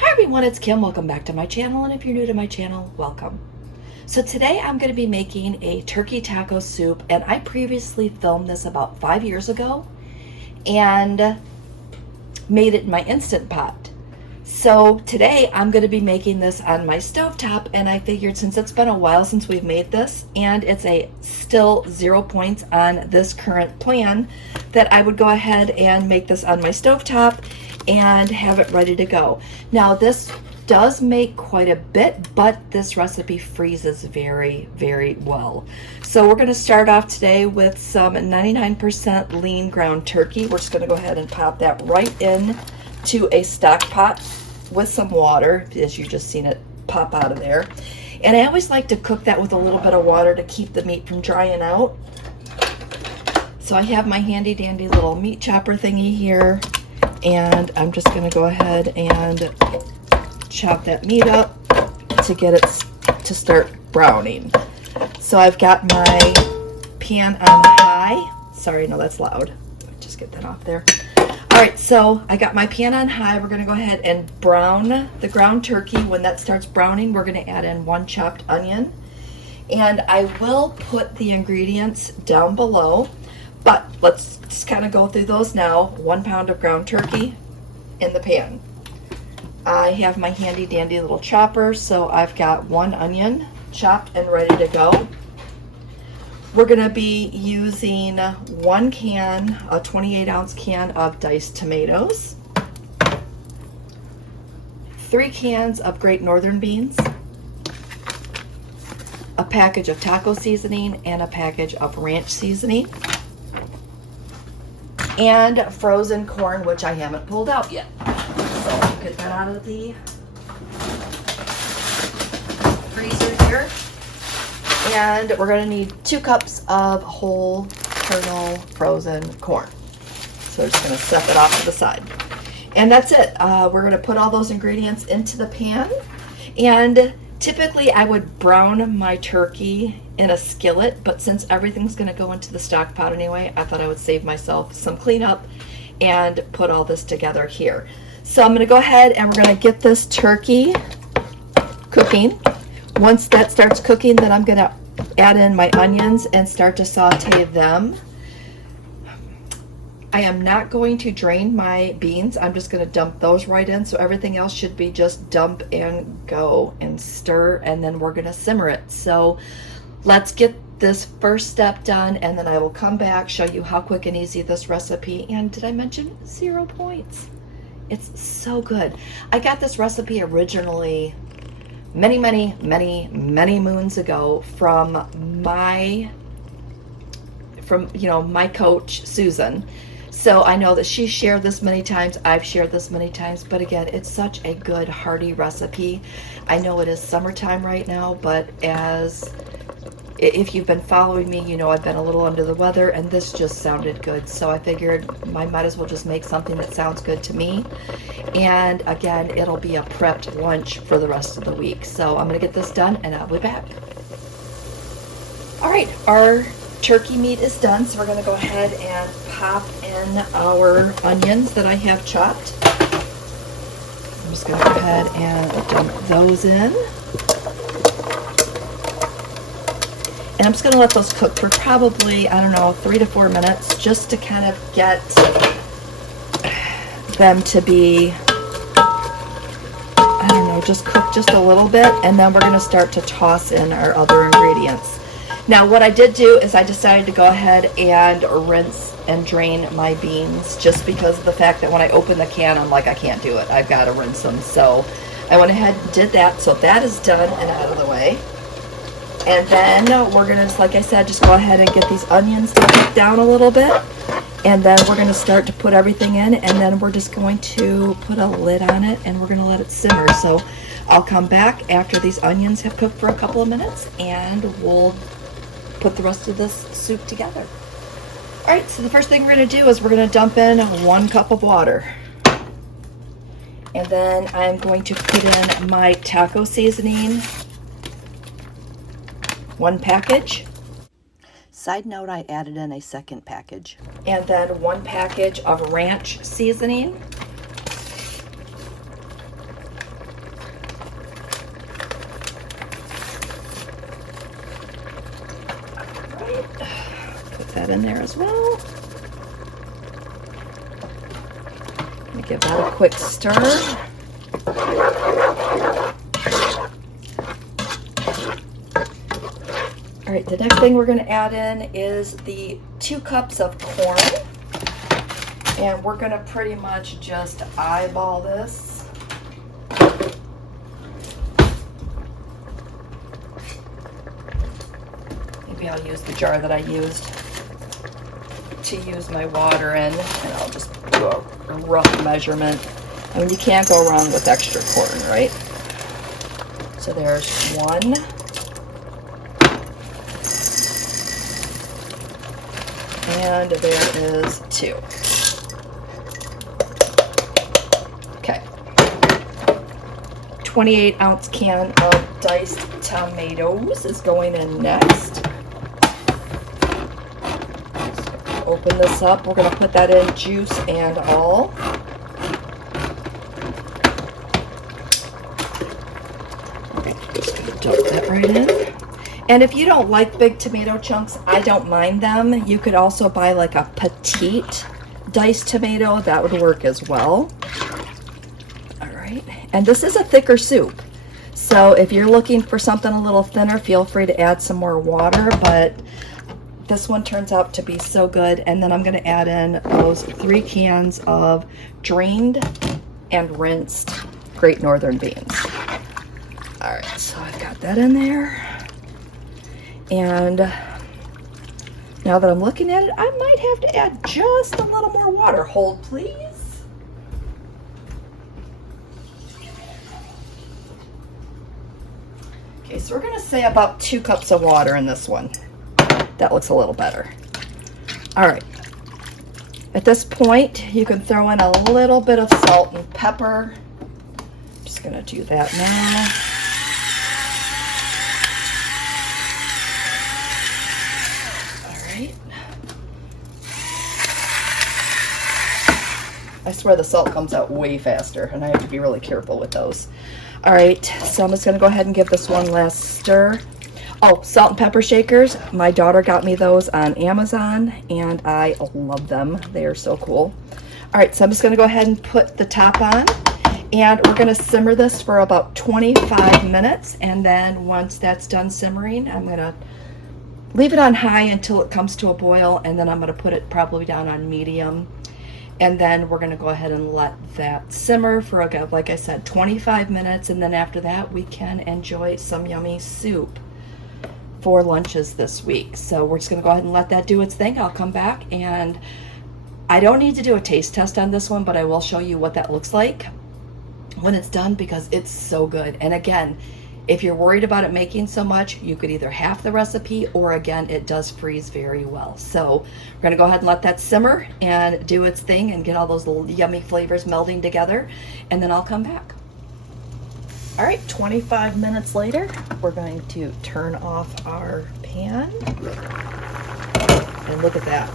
Hi everyone, it's Kim. Welcome back to my channel, and if you're new to my channel, welcome. So today I'm going to be making a turkey taco soup, and I previously filmed this about 5 years ago and made it in my Instant Pot. So today I'm going to be making this on my stovetop, and I figured since it's been a while since we've made this and it's still 0 points on this current plan, that I would go ahead and make this on my stovetop and have it ready to go. Now this does make quite a bit, but this recipe freezes very, very well. So we're going to start off today with some 99% lean ground turkey. We're just going to go ahead and pop that right in to a stock pot with some water, as you just seen it pop out of there. And I always like to cook that with a little bit of water to keep the meat from drying out. So I have my handy dandy little meat chopper thingy here, and I'm just going to go ahead and chop that meat up to get it to start browning. So I've got my pan on high. Sorry, no, that's loud. Just get that off there. All right, so I got my pan on high. We're going to go ahead and brown the ground turkey. When that starts browning, we're going to add in 1 chopped onion. And I will put the ingredients down below, but let's just kind of go through those now. 1 pound of ground turkey in the pan. I have my handy dandy little chopper, so I've got 1 onion chopped and ready to go. We're going to be using 1 can, a 28-ounce can of diced tomatoes, 3 cans of Great Northern beans, a package of taco seasoning, and a package of ranch seasoning, and frozen corn, which I haven't pulled out yet. So get that out of the freezer here. And we're going to need 2 cups of whole kernel frozen corn. So we're just going to set that off to the side. And that's it. We're going to put all those ingredients into the pan. And typically I would brown my turkey in a skillet, but since everything's going to go into the stock pot anyway, I thought I would save myself some cleanup and put all this together here. So I'm going to go ahead and we're going to get this turkey cooking. Once that starts cooking, then I'm going to add in my onions and start to saute them. I am not going to drain my beans. I'm just going to dump those right in, so everything else should be just dump and go and stir, and then we're going to simmer it. So let's get this first step done, and then I will come back, show you how quick and easy this recipe. And did I mention 0 points? It's so good. I got this recipe originally many moons ago from my coach Susan. So I know that she shared this many times, I've shared this many times, but again, it's such a good hearty recipe. I know it is summertime right now, but if you've been following me, you know I've been a little under the weather, and this just sounded good. So I figured I might as well just make something that sounds good to me. And again, it'll be a prepped lunch for the rest of the week. So I'm going to get this done, and I'll be back. All right, our turkey meat is done, so we're going to go ahead and pop in our onions that I have chopped. I'm just going to go ahead and dump those in. And I'm just going to let those cook for probably, I don't know, 3 to 4 minutes, just to kind of get them to be, I don't know, just cook just a little bit, and then we're going to start to toss in our other ingredients. Now what I did do is I decided to go ahead and rinse and drain my beans, just because of the fact that when I open the can, I'm like, I can't do it. I've got to rinse them. So I went ahead and did that. So that is done and out of the way. And then we're going to, like I said, just go ahead and get these onions to cook down a little bit. And then we're going to start to put everything in, and then we're just going to put a lid on it, and we're going to let it simmer. So I'll come back after these onions have cooked for a couple of minutes, and we'll put the rest of this soup together. All right, so the first thing we're going to do is we're going to dump in 1 cup of water. And then I'm going to put in my taco seasoning, 1 package. Side note, I added in a second package. And then 1 package of ranch seasoning. that in there as well. Give that a quick stir. All right, the next thing we're going to add in is the 2 cups of corn. And we're going to pretty much just eyeball this. Maybe I'll use the jar that I used to use my water in, and I'll just do a rough measurement. I mean, you can't go wrong with extra corn, right? So there's 1. And there is 2. Okay. 28-ounce can of diced tomatoes is going in next. Open this up. We're going to put that in, juice and all. Just going to dump that right in. And if you don't like big tomato chunks, I don't mind them. You could also buy like a petite diced tomato. That would work as well. All right. And this is a thicker soup. So if you're looking for something a little thinner, feel free to add some more water. But this one turns out to be so good. And then I'm going to add in those 3 cans of drained and rinsed Great Northern beans. All right, so I've got that in there. And now that I'm looking at it, I might have to add just a little more water. Hold, please. Okay, so we're going to say about 2 cups of water in this one. That looks a little better. All right. At this point, you can throw in a little bit of salt and pepper. I'm just going to do that now. All right. I swear the salt comes out way faster, and I have to be really careful with those. All right, so I'm just going to go ahead and give this one last stir. Oh, salt and pepper shakers. My daughter got me those on Amazon, and I love them. They are so cool. All right, so I'm just going to go ahead and put the top on, and we're going to simmer this for about 25 minutes, and then once that's done simmering, I'm going to leave it on high until it comes to a boil, and then I'm going to put it probably down on medium, and then we're going to go ahead and let that simmer for, like I said, 25 minutes, and then after that, we can enjoy some yummy soup for lunches this week. So we're just going to go ahead and let that do its thing. I'll come back, and I don't need to do a taste test on this one, but I will show you what that looks like when it's done, because it's so good. And again, if you're worried about it making so much, you could either half the recipe, or again, it does freeze very well. So we're going to go ahead and let that simmer and do its thing and get all those little yummy flavors melding together, and then I'll come back. All right, 25 minutes later, we're going to turn off our pan. And look at that.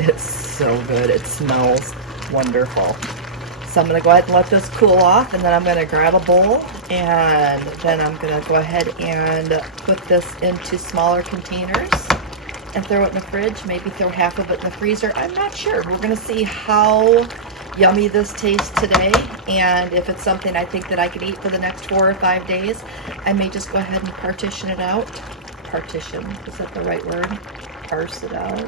It's so good. It smells wonderful. So I'm going to go ahead and let this cool off, and then I'm going to grab a bowl, and then I'm going to go ahead and put this into smaller containers and throw it in the fridge. Maybe throw half of it in the freezer. I'm not sure. We're going to see how yummy this tastes today, and if it's something I think that I could eat for the next 4 or 5 days, I may just go ahead and partition it out. Partition, is that the right word? Parse it out,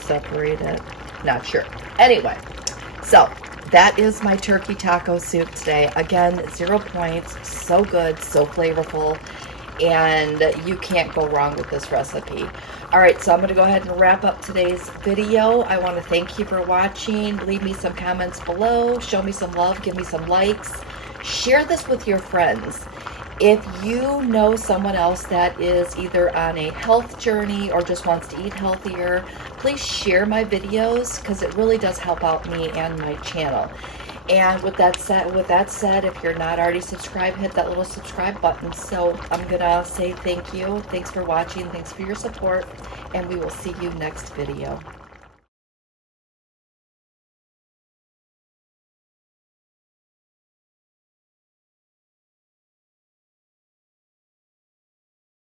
separate it, not sure. Anyway, so that is my turkey taco soup today. Again, 0 points, so good, so flavorful, and you can't go wrong with this recipe. All right, so I'm going to go ahead and wrap up today's video. I want to thank you for watching. Leave me some comments below. Show me some love. Give me some likes. Share this with your friends. If you know someone else that is either on a health journey or just wants to eat healthier, please share my videos, because it really does help out me and my channel. And with that said, if you're not already subscribed, hit that little subscribe button. So I'm gonna say thank you. Thanks for watching. Thanks for your support. And we will see you next video.